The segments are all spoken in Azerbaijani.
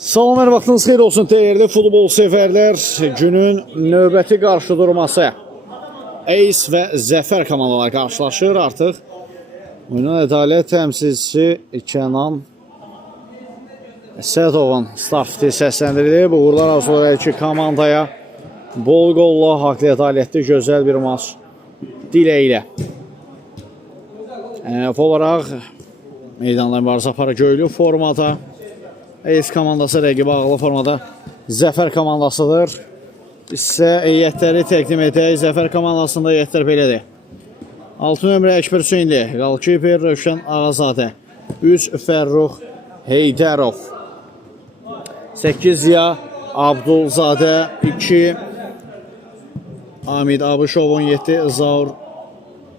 Salam, hər vaxtınız xeyir olsun dəyərli futbol sevərlər. Günün növbəti qarşıdurması Ace və Zəfər komandaları qarşılaşır artıq. Oyunun ədalət təmsilçisi Kənan Sədovun stafiti səsləndirilib. Uğurlar arzulayır ki komandaya bol qolla, haqlı ədalətli, gözəl bir maç diləyilə. Olaraq meydanlar mübarizə aparı göylü formada. Ace komandası rəqibə ağlı formada Zəfər komandasıdır. İsə heyətləri təqdim edək. Zəfər komandasında heyətlər belədir. 6 nömrə Əkbər Hüseynli, Qalkiper Rövşən Ağazadə, 3 Fərrux Heydərov, 8 Ziya Abdulzadə, 2 Amid Abışov, 17 Zaur,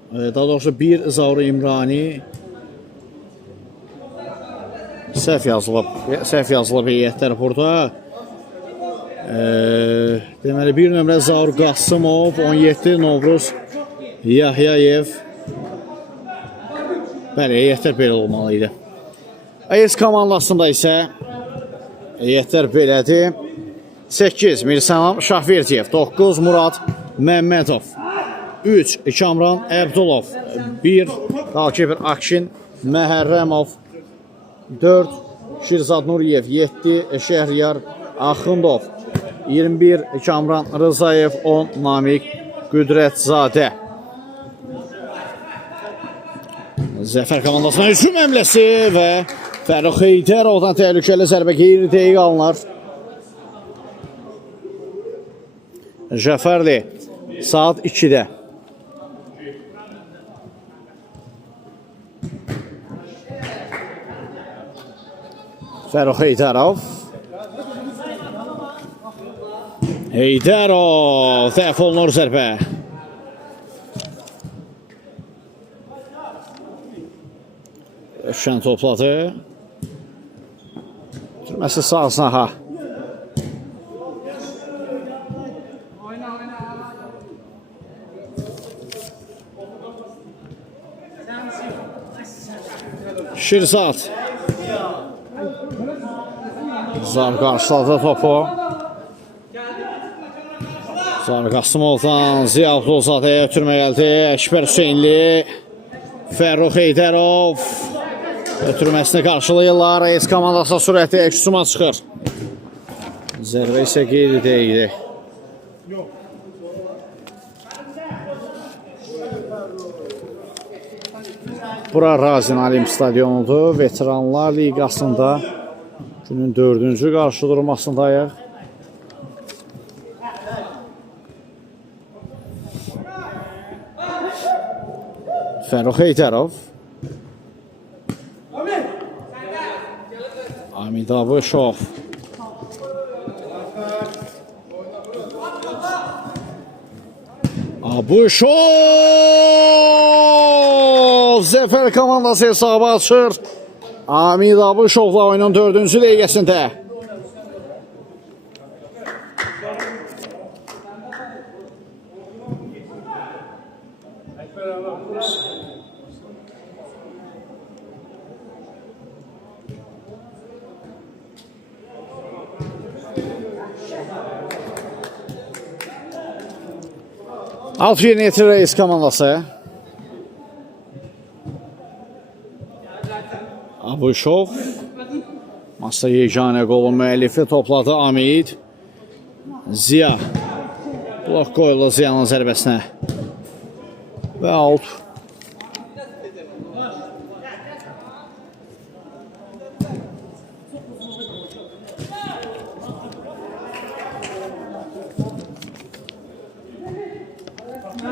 daha doğrusu 1 Zaur İmrani. Səhv yazılıb heyətlər burada. Deməli 1 nömrə Zaur Qasımov, 17 Novruz Yahyayev. Bəli, heyətlər belə olmalıydı. AS komandasında isə heyətlər belədir. 8 Mirsənam Şahverdiyev, 9 Murad Məmmədov, 3 Kamran Əbdulov, 1 Qalkiper Akşin Məhərrəmov, 4 Şirzad Nuriyev, 7 Şəhriyar Axundov, 21 Kamran Rızayev, 10 Namik Qüdrətzadə. Zəfər komandasına hücum həmləsi və Fərrux Heydərovdan təhlükəli zərbə qeyri-dəqiq alınır. Zəfərli saat 2-də. Fərrux Heydərov. Heydərov dəf olunur zərbə. Şən topladı. Türməsi sağ saha. Şirzad. Zar qarşıladı topu. Zar Qasımovdan Ziya Abdulzadəyə ötürmə gəldi. Əkbər Hüseynli, Fərrux Heydərov ötürməsini qarşılayırlar. AS komandası sürəti əksuma çıxır. Zərbə isə qeyri-dəqiqdir. Bura Razin Alim stadionudur. Veteranlar Liqasında günün 4-cü qarşıdurmasındayıq. Fərrux Heydərov, Amid Abışov, Zəfər komandası hesabı açır. Amid Abışovla oyunun 4-cü dəqiqəsində. Alt yerinə yetirir AS komandası. Abışov. Masa yeganə qolun müəllifi topladı Amid. Ziya. Blok qoyuldu Ziyanın zərbəsinə. Və out.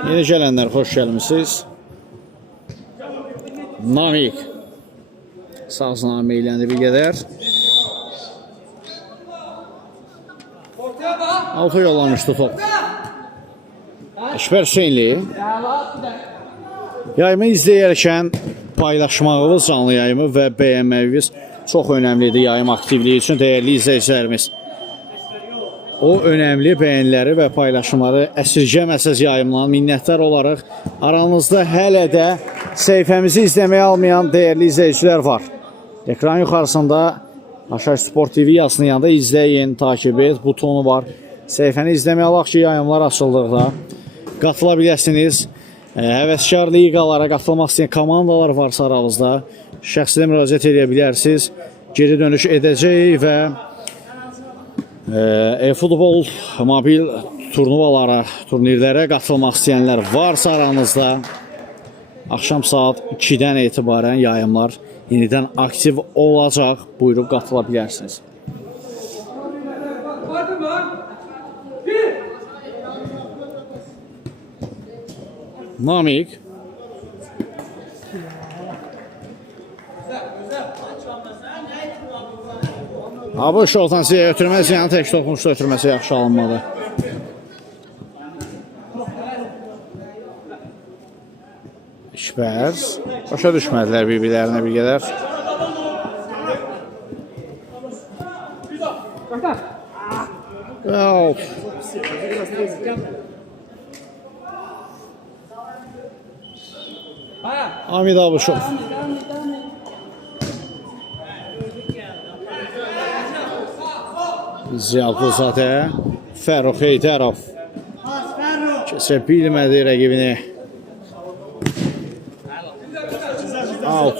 Yeni gələnlər, xoş gəlmişsiniz. Namik sağsına meyləndi bir qədər. Altı yollamışdı top. Əkbər Hüseynli. Yayımı izləyərkən paylaşmağınız canlı yayımı və bəyənməyiniz çox önəmlidir yayım aktivliyi üçün dəyərli izləyicilərimiz. O önəmli bəyənləri və paylaşımları əsirgəməsəz yayımlan minnətdar olaraq aranızda hələ də səhifəmizi izləməyə almayan dəyərli izləyicilər var. Ekran yuxarısında Aşağı Sport TV yazısının yanında izləyin, takip et, butonu var. Səhifəni izləməyə alaq ki, yayımlar açıldıqda qatıla bilirsiniz. Həvəskar liqalara qatılmaq istəyən komandalar varsa aranızda şəxsilə müraciət edə bilərsiniz. Geri dönüş edəcək və futbol mobil turnuvalara, turnirlərə qatılmaq istəyənlər varsa aranızda axşam saat 2-dən etibarən yayımlar yenidən aktiv olacaq. Buyurub qatıla bilərsiniz. Namik bu şovdan sizə ötürməsi, yəni tək toxunuşda ötürməsi yaxşı alınmadı. İşbər başa düşmədilər bir-birlərinə bir qədər. Hamid Abuşov. Ziyadlızadə Fərruh Heydərov kəsə bilmədi rəqibini. Out.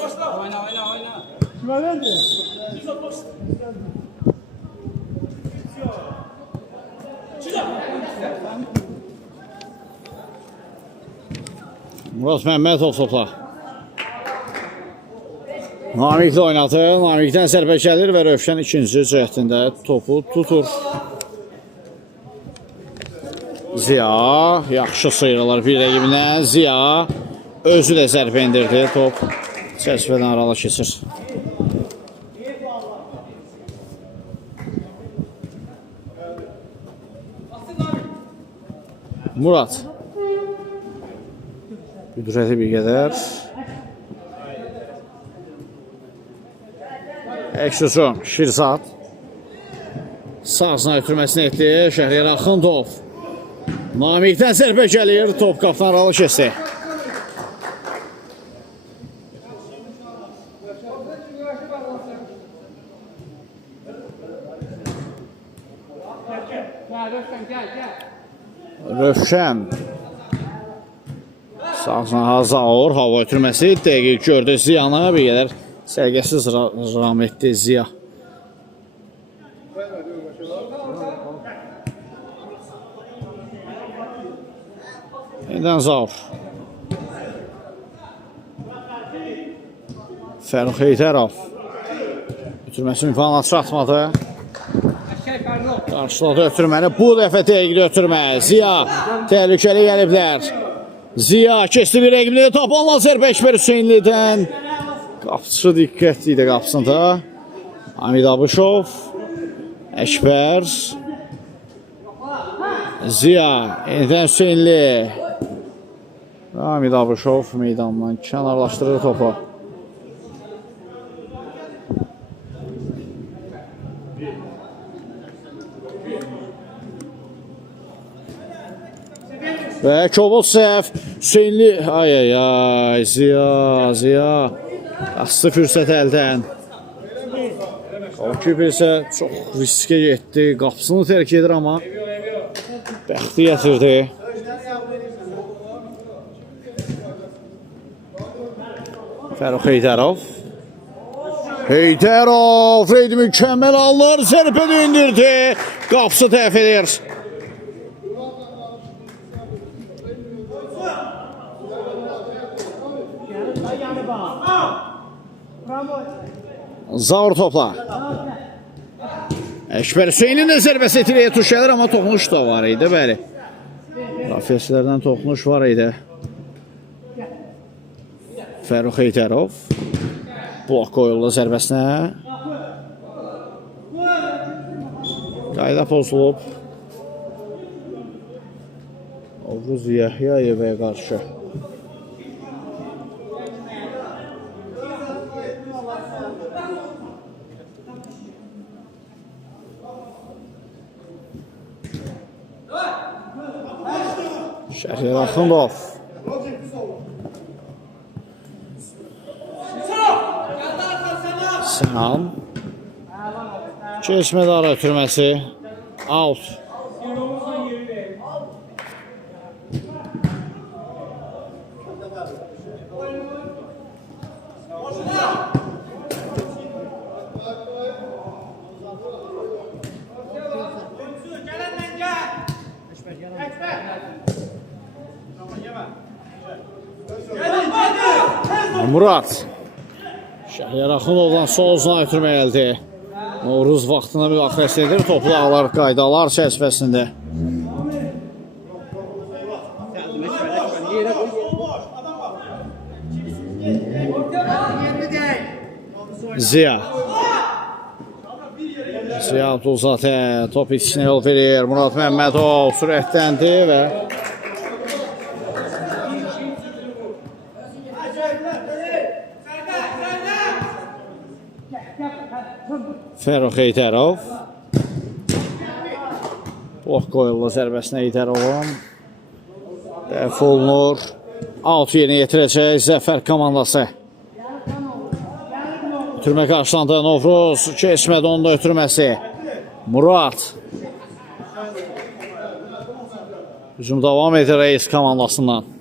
Murat Məmmədov topla. Namiklə oynadı. Namikdən zərbə gəlir və Rövşən ikinci cəhətində topu tutur. Ziya yaxşı sıyrılır bir rəqibindən. Ziya özü də zərbə indirdi. Top çərçivədən arala keçir. Murat. Qüdrəti bir qədər. Eksusun Şirzad. Sağsına ötürməsini etdi. Şəhriyar Axundov. Namikdən zərbə gəlir. Top qapdan aralı keçdi. Rövşən. Sağsına Hazaur. Hava ötürməsi. Dəqiq gördü Ziyanı. Bir qədər sərgəsiz ram etdi Ziya. Yeniden Zaur. Fərruh Heydərov. Ötürməsi imkanı atratmadı. Qarşıladı ötürməni. Bu dəfə dəqiqli ötürmə. Ziya təhlükəli gəliblər. Ziya keçdi bir rəqibini də tapanla zərbə Əkbər Hüseynlidən. Qapıcı diqqətli idi qapısında. Hamid Abuşov. Əkbər. Ziya. Yenidən Hüseynli. Hamid Abuşov meydandan kənarlaşdırır topu. Və Kobul səhv. Hüseynli. Ay, Ziya. Aslı fürsət əldən. O küp isə çox riskə getdi. Qapısını tərk edir, amma bəxti gətirdi. Fərruh Heydərov. Heydərov. Reydi mükəmməl alır. Zərbə döndürdü. Qapısı təhv edir. Zaur topla. Əkbər Hüseynli də zərbəsi itiriyə tuş gəlir, amma toxunuş da var idi, bəli. Rafiyəsilərdən toxunuş var idi. Fərruh Heydərov. Blok qoyuldu zərbəsinə. Qayda pozulub. Oğuz Yahyayevə qarşı. Şəhriyar Axundov. Sinan. Keçmədə ara ötürməsi. Out. Murad Şəhriyar Axundovdan sol uzuna ötürmə gəldi. Novruz vaxtına müdaxiləsi edir. Toplu ağlar qaydalar çərçivəsində. Ziya Abdulzatə top içinə yol verir. Murad Məmmədov sürətləndi və Fərrux Heydərov blok qoyulur zərbəsinə Heydərovun. Dəf olunur. Out yerinə yetirəcək Zəfər komandası. Ötürmə qarşılandı. Novruz keçmədi onun da ötürməsi. Murad. Hücum davam edir Reis komandasından.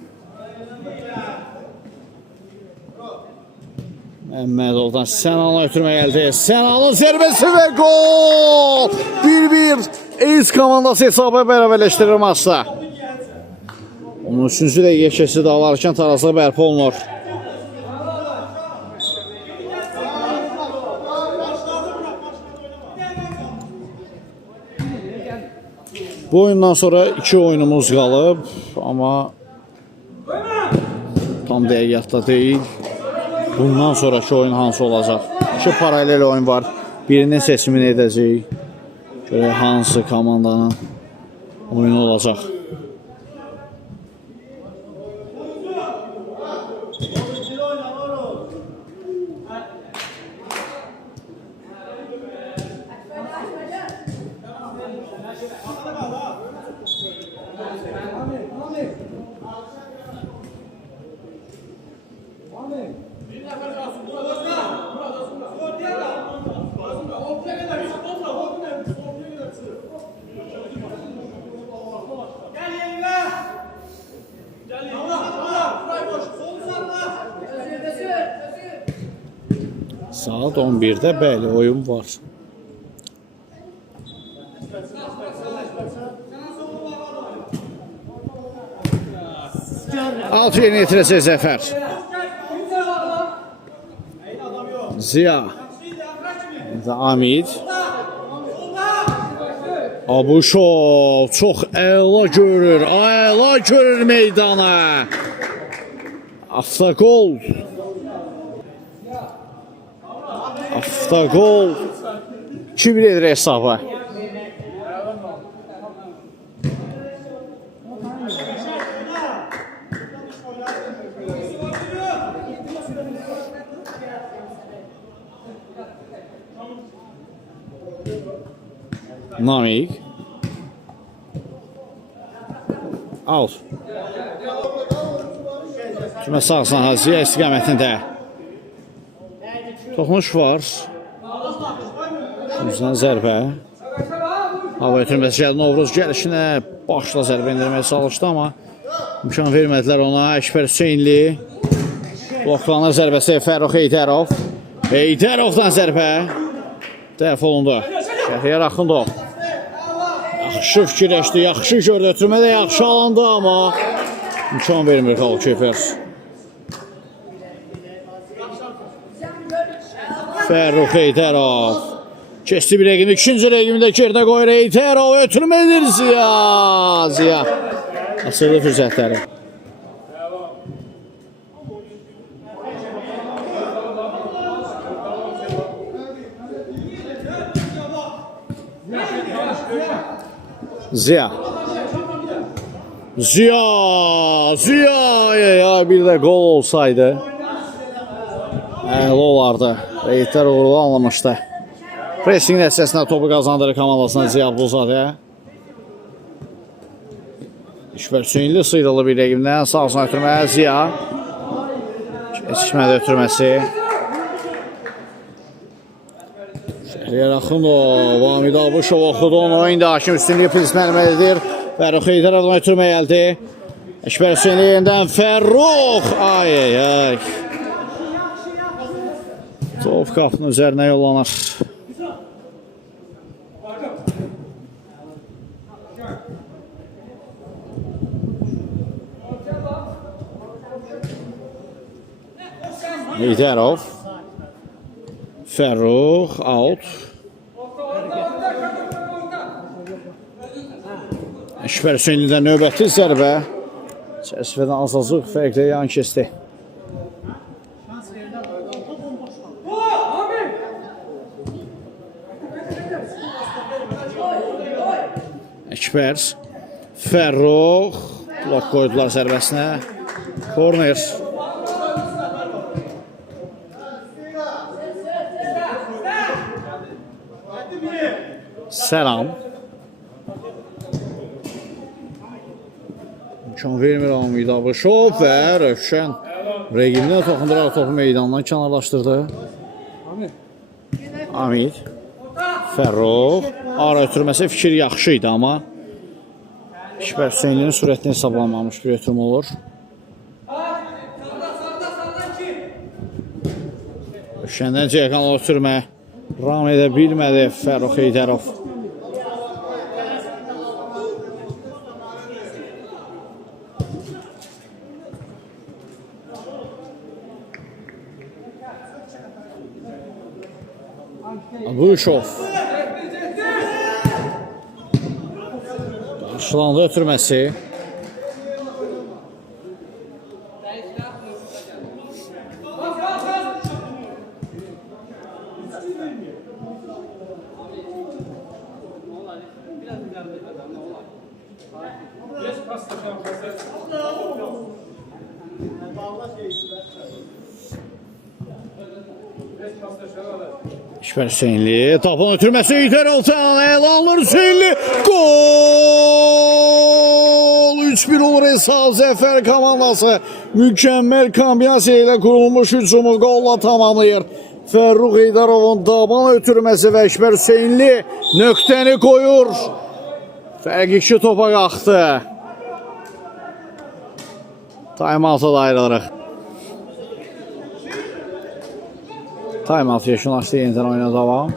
Məmmədovdan Sənan'a ötürmə gəldi. Sənan'ın zərbəsi və gol! 1-1 Reis komandası hesabı bərabərləşdirir maçda. 13-cü dəqiqə keçisi də alarkən tarazlıq bərpa olunur. Bu oyundan sonra 2 oyunumuz qalıb, amma tam dəqiqətdə deyil. Bundan sonraki oyun hansı olacaq? 2 paralel oyun var. Birinin seçimini edəcək. Görək hansı komandanın oyunu olacaq. Saat 11'də bəli oyun var. Alt yerinə yetirəcək Zəfər. Ziya. Amid. Abuşov çox əla görür meydanı. Avtogol. Avtogol 2-1 edir hesabı. Namik out. Kimə sağsan Haziyə istiqamətində. Toxunuş var. Şunuzdan zərbə. Hava ötürməsi gəldi. Novruz gəlişinə başla zərbə indirməyə çalışdı, amma imkan vermədilər ona. Əkbər Hüseynli. Bloklanır zərbəsi Fərrux Heydərov. Heydərovdan zərbə. Dəf olundu. Şəhriyar Axundov. Yaxşı fikirləşdi, yaxşı gördü. Ötürmə də yaxşı alındı, amma imkan vermir Qalkeyper. Fərrux Heydərov. Keçdi bir rəqimi, ikinci rəqimində gerdə qoyur Heydərov. Ötürmə edir Ziya. Ziya. Asılı fürsətləri. Ziya. Ziya. Bir də gol olsaydı əla olardı. Reytlər uğurlu anlamışdı. Pressing nəticəsində topu qazandırır komandasına Ziya Abdulzadə. Əkbər Hüseynli sıyrılı bir rəqimdən sağ-sağ ötürməyə Ziya. Keçmədə ötürməsi. Aliyer Axundov, Hamid Abuşov oxudu onu. İndi hakim üstünlüyü Pils mərməlidir. Fərrux Heydərovdan ötürmə gəldi. Əkbər Hüseyniyyəndən Fərrux. Ay. Top qapının üzərinə yollanır. Heydərov. Fərrux, out. Əkbər Hüseyniyyədən növbəti zərbə. Çəsvədən azazıq fərqlə yan keçdi. Əkbər, Fərrux. Blok qoydular zərbəsinə. Korner. Səlam. İmkan vermir Hamid Abuşov və Rövşən rəqibinə toxunduraraq topu meydandan kənarlaşdırdı. Hamid. Fərrux. Ara ötürməsi fikir yaxşı idi, amma Əkbər Hüseynlinin sürətini hesablanmamış bir ötürmə olur. Rövşəndən Ceyhan ötürmə ram edə bilmədi Fərrux Heydərov. Abuşov. Qarşılandı ötürməsi. Əkbər Hüseynli, tapın ötürməsi Heydərovdan, elanlar Hüseynli, gol! 3-1 olur hesab, Zəfər komandası mükəmməl kombinasiya ilə qurulmuş hücumu qolla tamamlayır. Fərrux Heydarovun taban ötürməsi və Əkbər Hüseynli nöqtəni qoyur. Fərq 2 topa qalxdı. Time-out'a da ayrılırıq. Time-out yekunlaşdı, yenidən oyuna davam.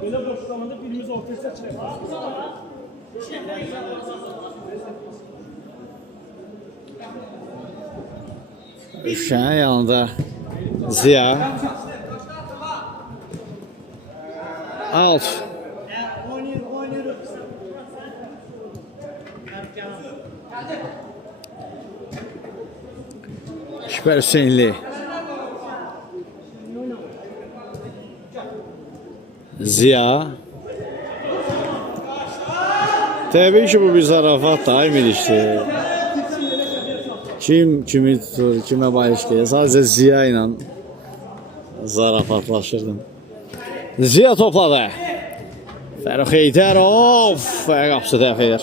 Belə boş zamanda birimiz ortaya seçilir. Rövşənin yanında Ziya. Out. Əkbər Hüseynli. Ziya. Təbii ki, bu bir zarafat da, aymirişdir. Kim kimi tutur, kimə bayış gelir. Sadəcə Ziya ilə zarafatlaşırdım. Ziya topladı. Fərrux Heydərov. Qapısı dəf edir.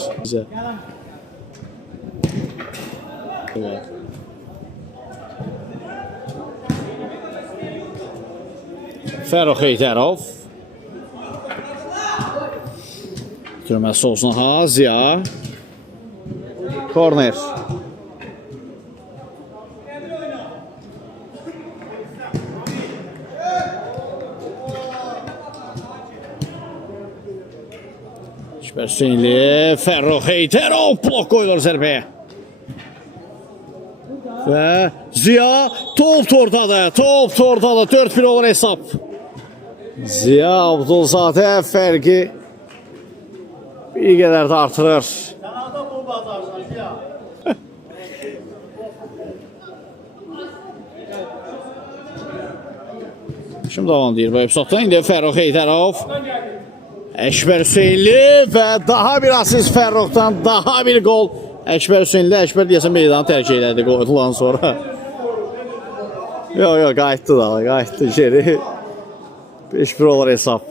Fərrux Heydərov. Türməsi olsun ha, Ziya. Korner. Əkbər Hüseynli, Fərrux Heydərov blok qoyulur zərbəyə. Və Ziya top tordadır, 4-1 olur hesab. Ziya Abdulzadə fərqi bir qədər də artırır. Şimdi davam deyir bu episodda. İndi Fərrux Heydərov. Əkbər Hüseynli və daha bir asist Fərruxdan, daha bir gol Əkbər Hüseynli. Əkbər deyəsən meydanı tərk elədi qoydulan sonra. Yok qayıtdı da, qayıtdı geri. 5-1 olur hesab.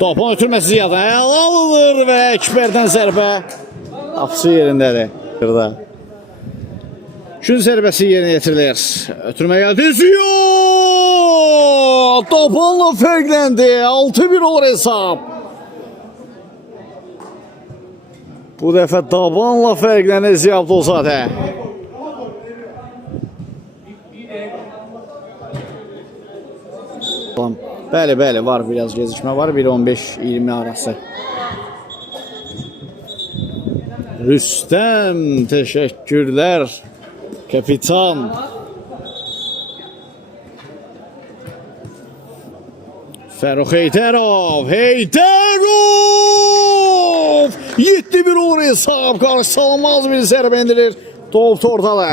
Topun ötürməsi Ziyadan əl alınır və Ekberdən zərbə apsı yerindədir. Üçün zərbəsi yerinə yetirilir. Ötürmə gəldi Ziyad! Topunla fərqləndi. 6-1 olur hesab. Bu dəfə Dabanla fərqlənir Ziyad Dozadə. Bəli, var biraz gecikmə var. 1:15-20 arası. Rüstəm, təşəkkürlər. Kapitan. Fərux Heydərov. 7-1 olur hesab. Qarşılanmaz bir zərbə endirir. Top ortada.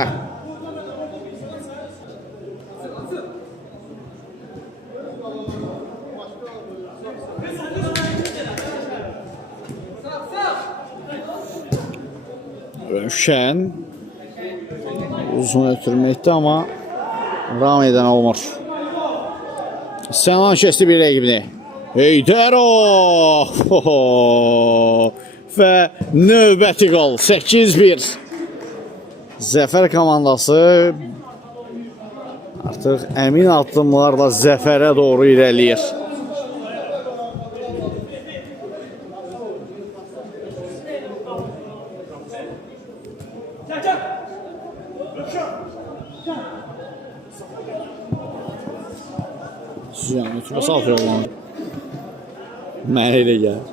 Rövşən uzun ötürməkdə, amma ram edən olmur. Sənan kəsdi bir rəqibini. Heydərov və növbəti qol 8-1. Zəfər komandası artıq əmin addımlarla zəfərə doğru irəliyir. Süzən ötürməsi alt yollanır. Mənə elə gəlir.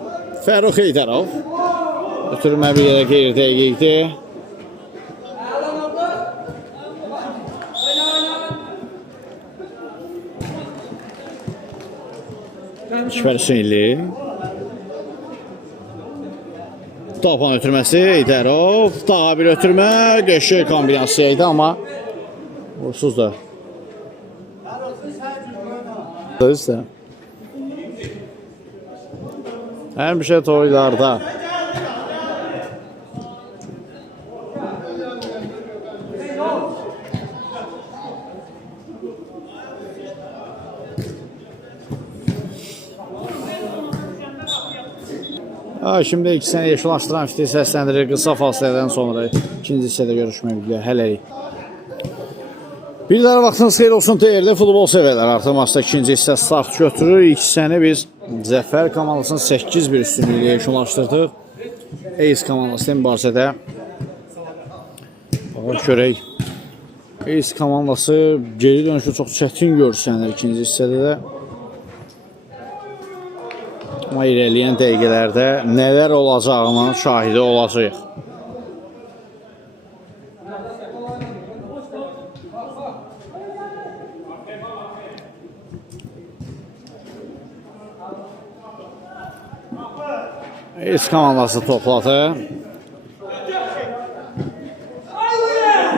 Fərux Heydərov. Ötürmə bir yerə qeyri-dəqiqlikdir. Ekber Hüseynli. Topan ötürməsi Heydərov. Daha bir ötürmə. Qəşəng kombinasiya idi, amma uğursuzdur. Həmişə toylarda şimdi ikisini yeşillaşdıran fiti səsləndirir. Qısa fasilədən sonra ikinci hissədə görüşmək üzrə. Hələlik. Bir daha vaxtınız xeyir olsun değerli futbol severler. Artıq maçda ikinci hissə start götürür. İlk hissəni biz Zəfər komandasını 8-1 üstünlüyü yekunlaşdırdıq. Eys komandası mübarizədə. Görək. Eys komandası geri dönüşü çox çətin görsənir ikinci hissədə də. Amma irəliyən dəqiqələrdə nələr olacağının şahidi olacaq. Eys komandası topladı.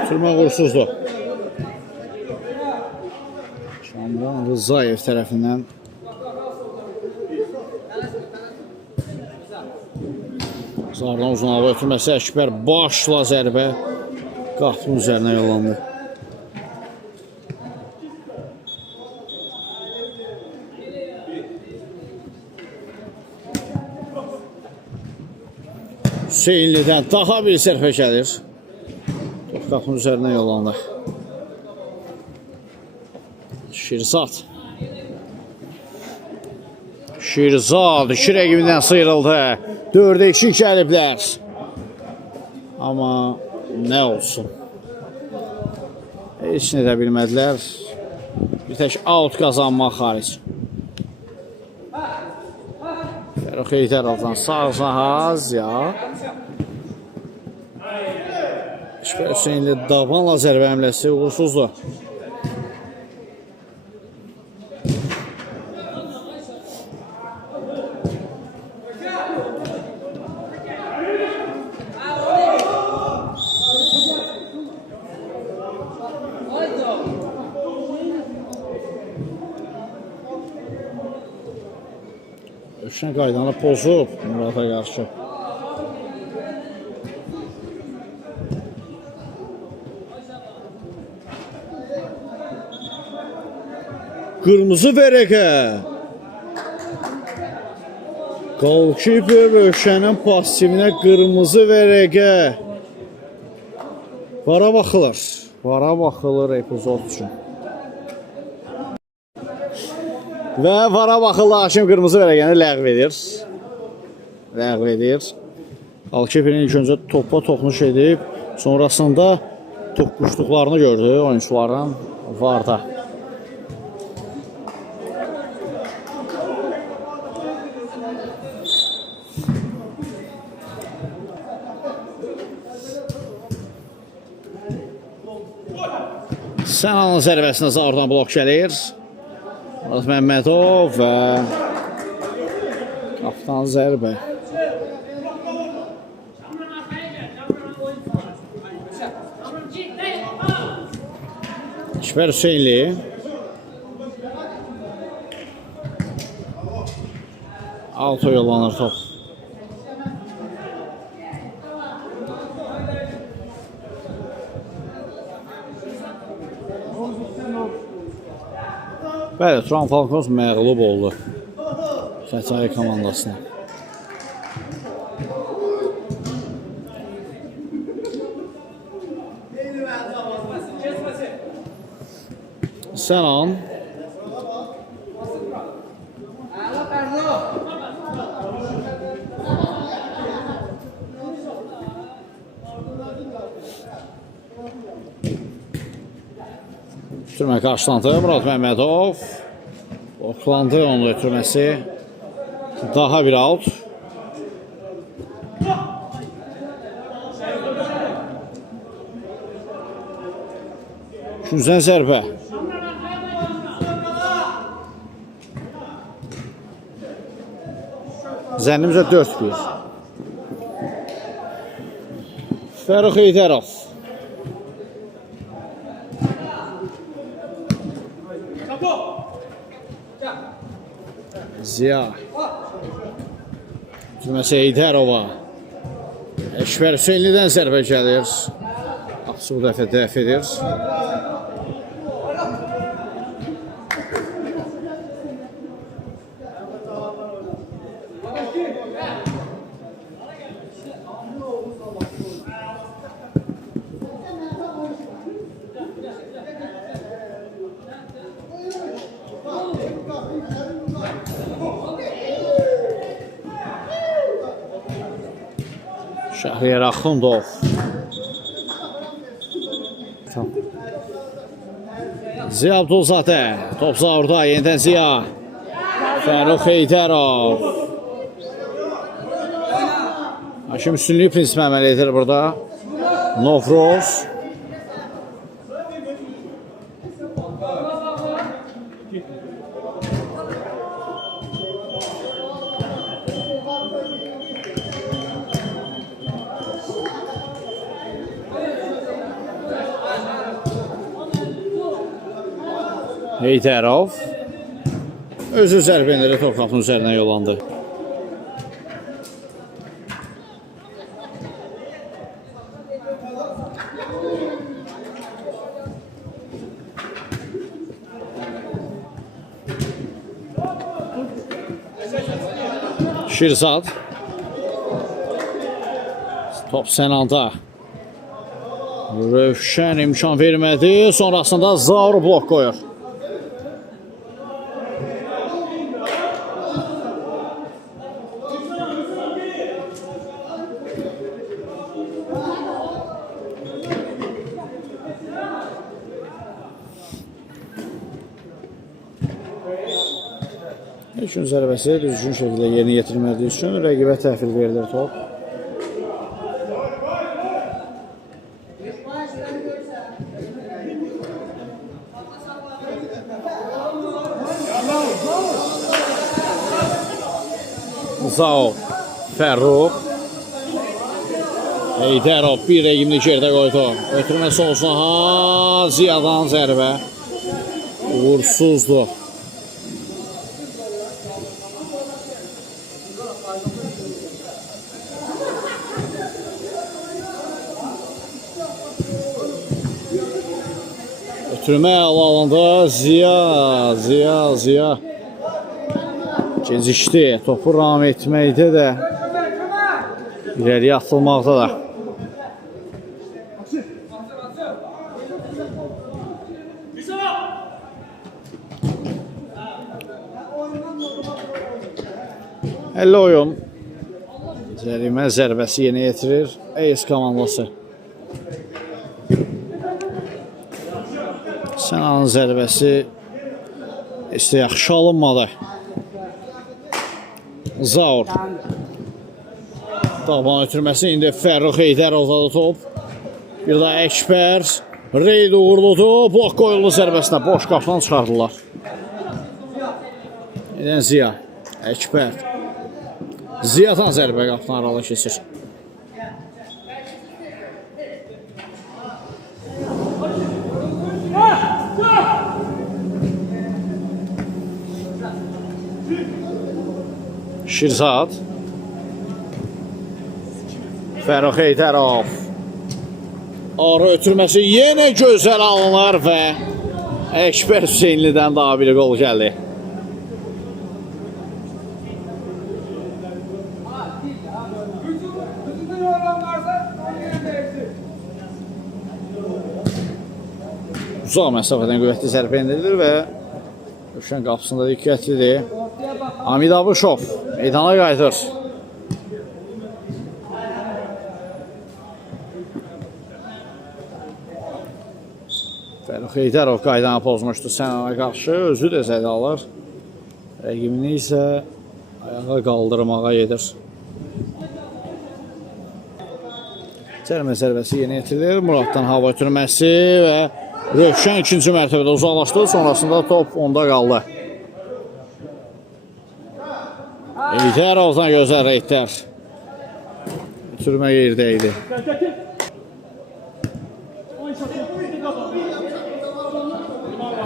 Türmə uğursuzdur. Şamran Rızayev tərəfindən Zardan uzun hava ötürməsi Əkbər başla zərbə qapının üzərinə yollandı. Hüseynlidən daha bir sərfə gəlir. Top qapının üzərinə yollandı. Şirzad. Şirzad iki rəqibindən sıyrıldı. 4-ə 2 gəliblər. Amma nə olsun. Heç nə də bilmədilər. Bir tək out qazanmaq xaric. Fərux Heydərovdan sağ haz ya. Ekber Hüseynli Dabanla zərbə həmləsi uğursuzdur. Öşən qaydanı pozub Murata qarşı. Qırmızı vərəqə. Golkiper Rövşənin pasivinə qırmızı vərəqə. Vara baxılır. Vara baxılır epizod üçün. Və vara baxılır. Haşim qırmızı vərəqəni ləğv edir. Ləğv edir. Golkiperin ilk öncə topa toxunuş edib. Sonrasında toqquşduqlarını gördü oyuncuların VAR-da. Sənanın zərbəsinə Zaurdan blok gəlir. Murat Məmmədov və kapitan zərbə. Şübhər Hüseynli. Alto yollanır top. Bəli, Turan Falcons məğlub oldu Xətai komandasına. Sənan. Ötürmə qarşılandı Murat Məmmədov. Oklandı onun ötürməsi. Daha bir out. Üçüncüdən zərbə. Zənnimizə 4-1. Fərux Heydərov. Ziya. Cüməsə Heydərova. Şübhər Hüseynlidən zərbə gəlir. Bu dəfə dəf edir. Şəhriyar Axundov. Ziya Abdulzadə. Top Zaurda. Yenidən Ziya. Fərux Heydərov. Haşim üstünlüyü prinsipə əməl edir burada. Novroz. Heydərov özü zərbələri top qapının üzərinə yollandı. Şirzad. Top Sənanda. Rövşən imkan vermədi. Sonrasında Zaur blok qoyur. İlk gün zərbəsi düzgün şəkildə yerinə yetirilmədiyi üçün rəqibə təhvil verilir top. Zao, Fərruq. Heydərov bir rəqimlik yerdə qoydu. Ötürməsi olsun. Ziyadan zərbə. Uğursuzdur. ötürmə alanda Ziya gecikdi. Topu ram etməkdə də irəliyə atılmaqda da. Əlli oyun. Zərimə zərbəsi yenə yetirir AS komandası. Sənanın zərbəsi işte yaxşı alınmadı. Zaur. Daban ötürməsi indi Fərrux Heydərovdadır top. Bir daha Əkbər. Reyd uğurludur. Blok qoyuldu zərbəsinə. Boş qapıdan çıxardılar. Edən Ziya. Əkbər. Ziyatan zərbə qapıdan aralı keçir. Şirzad. Fərrux Heydərov. Arı ötürməsi yenə gözəl alınır və Əkbər Hüseynlidən daha bir qol gəldi. Uzaq məsafədən qüvvətli zərbə indirilir və Rövşən qapısında diqqətlidir. Hamid Abuşov meydana qayıdır. Fərrux Heydərov qaydanı pozmuşdu Sənana qarşı. Özü də zədə alır. Rəqibini isə ayağa qaldırmağa gedir. Cərmə zərbəsi yenə yetirilir. Muraddan hava ötürməsi və Rövşən ikinci mərtəbədə uzaqlaşdı. Sonrasında top onda qaldı. Heydərovdan gözəl reydlər. Ötürmə yerdə idi.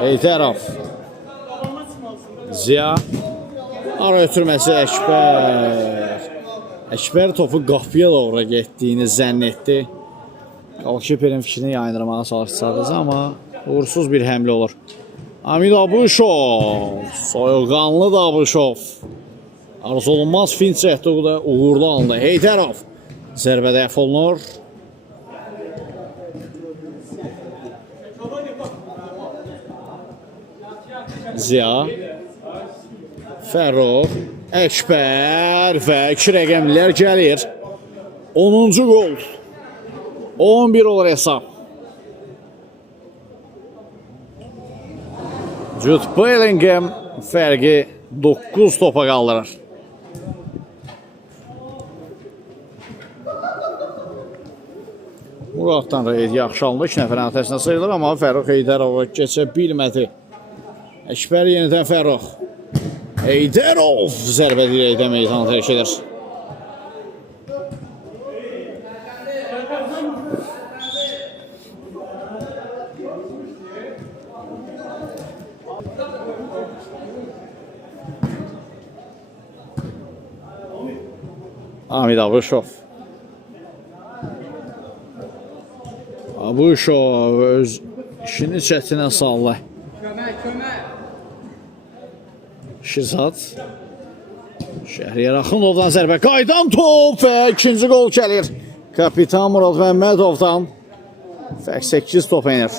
Heydərov. Ziya. Ara ötürməsi Əkbər. Əkbər topu qapıya doğru getdiyini zənn etdi. Qalkiperin fikrini yayındırmağa çalışdı sadəcə, amma uğursuz bir həmlə olur. Hamid Abuşov. Soyuqanlı da Abuşov. Arzu olunmaz fint çəkdi, da uğurlu alındı. Heydərov. Zərbədə əf olunur. Ziya. Fərrux. Əkbər və 2 rəqəmlilər gəlir. 10-cu qol. 11 olur hesab. Jude Bellingham fərqi 9 topa qaldırır. Muraddan reyd yaxşı alındı. 2 nəfərin atəsinə sayılır, amma Fərrux Heydərova keçə bilmədi. Əkbər yenidən Fərrux. Heydərov zərbə dirəkdə meydanı tərk edir. Hamid Abuşov. Abuşov öz işini çətinə saldı. Şirzad. Şəhriyə Raxınovdan zərbə. Qaydan top və ikinci qol gəlir. Kapitan Murad Məmmədovdan. Fərq 8 top enir.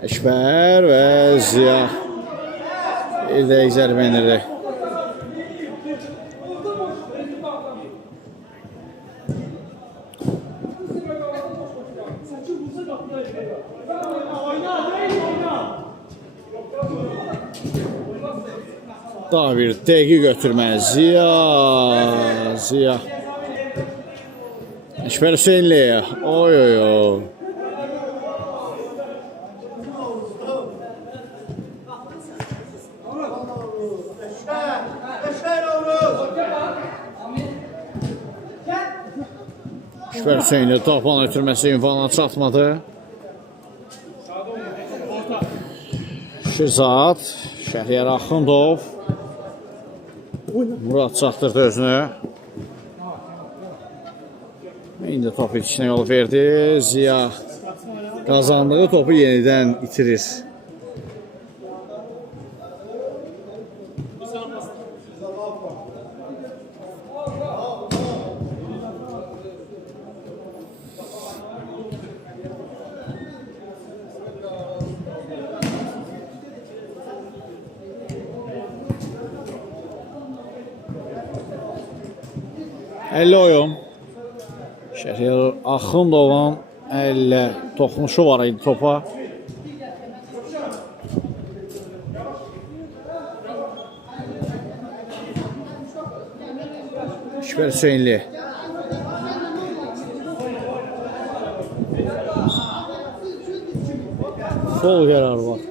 Əkbər və Ziya. İldə zərbə enirdi. Daha bir dəqiq götürmə. Ziya. Əkbər Hüseynli. Oy. Əkbər Hüseynli tapan ötürməsi ünvanına çatmadı. Şirzat, Şəhriyar Axundov, Murad çatdırdı özünü. İndi top içinə yol verdi. Ziya qazandığı topu yenidən itirir. Əlli oyun. Şəhriyar Axundovun əllə toxunuşu var idi topa. Şübhər Hüseynli. Sol qərarı var.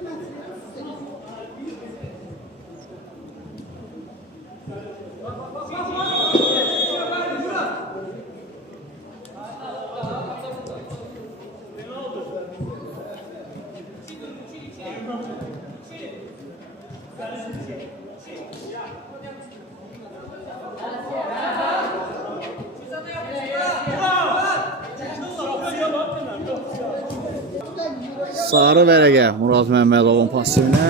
Sarı vərəqə Murad Məmmədovun pasivinə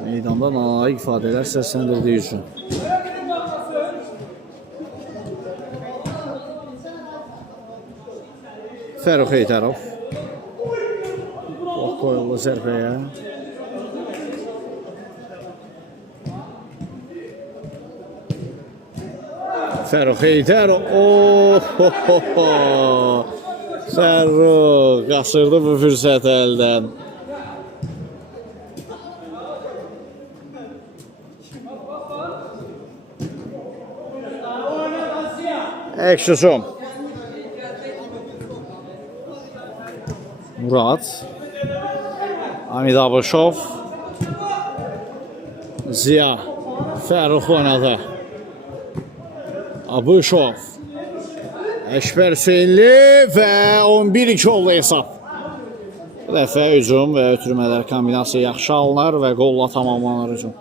meydanda nalayiq ifadələr səsləndirdiyi üçün. Fərux Heydərov blok qoyuldu zərbəyə. Fərux Heydərov Fərux qaçırdı bu fürsət əldən. Ekşusum Murad Hamid Abışov Ziya Fərux oynadı. Abışov Əşbər Hüseynli və 11-2 oldu hesab. Bu dəfə hücum və ötürmələr kombinasiya yaxşı alınar və qolla tamamlanır hücum.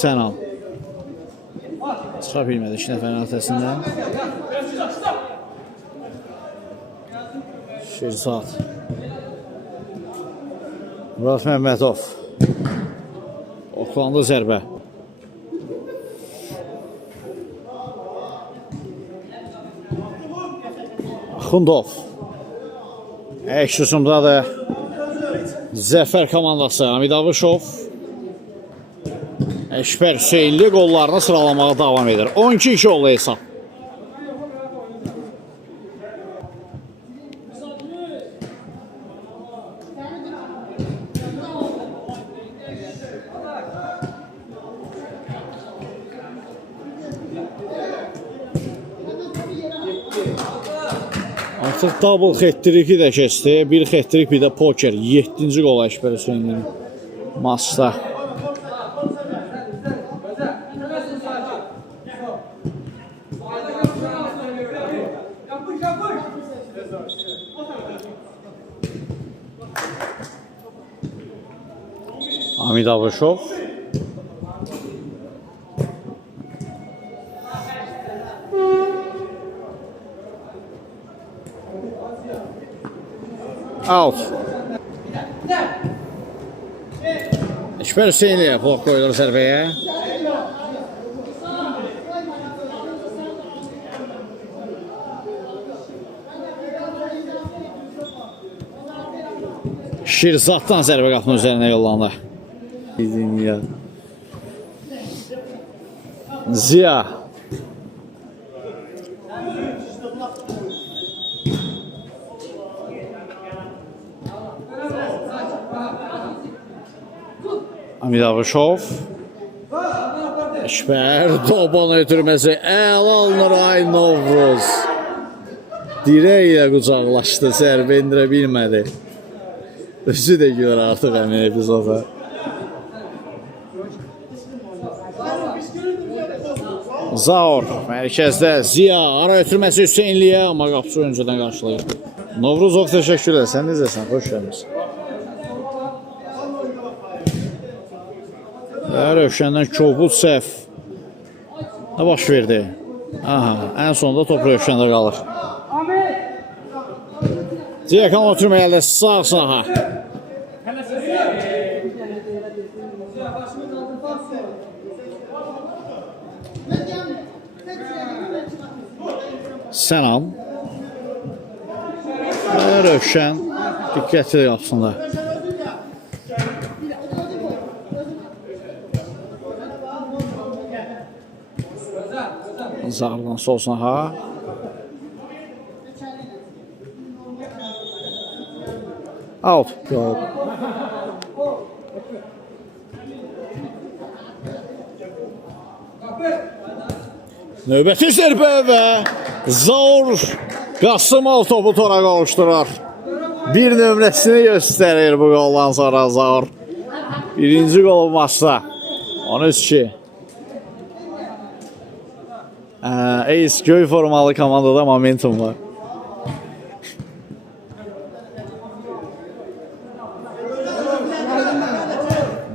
Sənal çıxa bilmədi 2 nəfərin ötəsindən. Şirzat Murad Məmmədov Oxlandı zərbə. Axundov Ekşusumdadır. Zəfər komandası Hamid Abışov Əşbər Hüseynli qollarını sıralamağa davam edir. 12-2 oldu hesab. Artıq double xettriki də keçdi. Bir xettrik, bir də poker. 7-ci qol Əşbər Hüseynlinin maçda. Hamid Abışov out. Əşbər Hüseynli blok qoyulur zərbəyə. Şirzatdan zərbə qapının üzərinə yollandı. Ziya Hamid Abışov Əşbər Dobanı ötürməsi əla alınır Ay Novruz. Dirək ilə qucaqlaşdı, zərbə indirə bilmədi. Özü də gör artıq həmin epizoda. Zaur mərkəzdə Ziya ara ötürməsi Hüseynliyə, amma qapıcı öncədən qarşılayır. Novruzov təşəkkürlər. Sən necəsən? Xoş gəlmisən. Rövşəndən kobud səhv. Nə baş verdi? Aha, ən sonunda top Rövşəndə qalır. Ziyakan oturmaya da sağ saha. Sənam. Rövşən diqqətli qapısında. Zardan sol saha. Out. Yox. Növbəti zərbə və Zaur Qasımov topu tora qovuşdurar. Bir nömrəsini göstərir bu qoldan sonra Zaur. Birinci qol maçda. 13-2. Ace göy formalı komandada momentum var.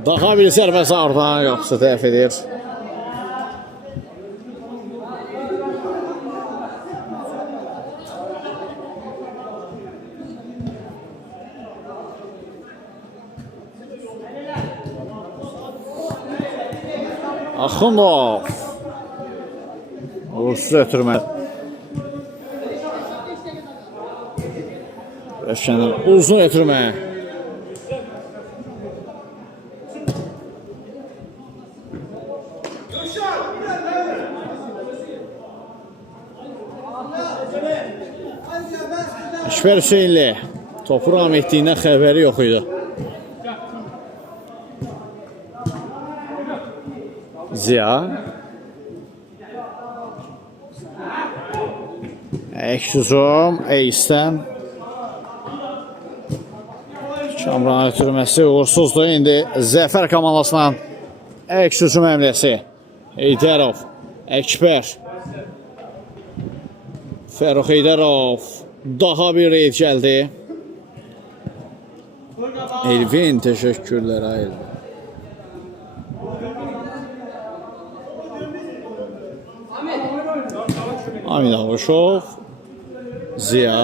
Daha bir zərbə Zaurdan qapısı təhv edir. Axundov. Uğursuz ötürmə. Rövşənin uzun ötürmə. Əşvər Hüseynli topu ram etdiyindən xəbəri yox idi. Ziya Əksüzum Ace'dən Kamran ötürməsi uğursuzdur. İndi Zəfər komandasından Əksüzum əmləsi Heydərov Əkbər Fərux Heydərov daha bir reyd gəldi. Elvin təşəkkürlər Elvin. Amin Ağuşov Ziya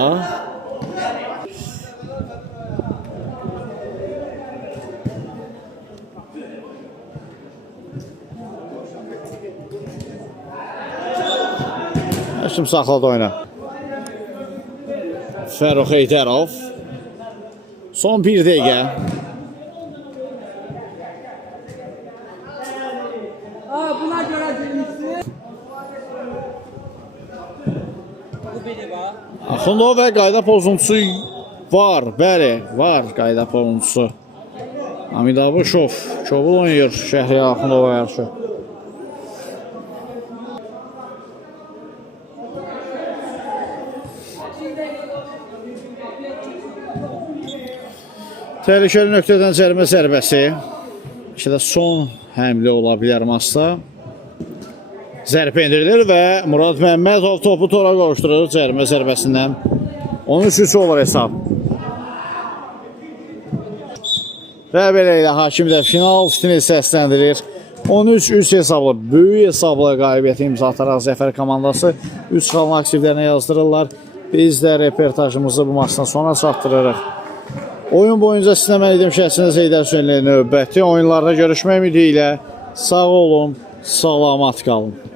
Həkim saxladı oyunu. Fərux Heydərov son bir dəqiqə. Buna görə girmişsin. Axundov və qayda pozuntusu var. Bəli, var qayda pozuntusu. Hamid Abuşov kobul oynayır Şəhriyar Axundova qarşı. Təhlükəli nöqtədən cərimə zərbəsi. İşte son həmlə ola bilər maçda. Zərbə indirilir və Murad Məmmədov topu tora qovuşdurur cərimə zərbəsindən. 13-3 olur hesab. Və belə ilə hakim də final stili səsləndirir. 13-3 hesablı, böyük hesablı qalibiyyəti imza ataraq Zəfər komandası 3 xalın aktivlərinə yazdırırlar. Biz də reportajımızı bu maçdan sonra çatdırırıq. Oyun boyunca sizlə mən idim şəhsiniz Heydər Hüseynli növbəti oyunlarda görüşmək ümidi ilə sağ olun, salamat qalın.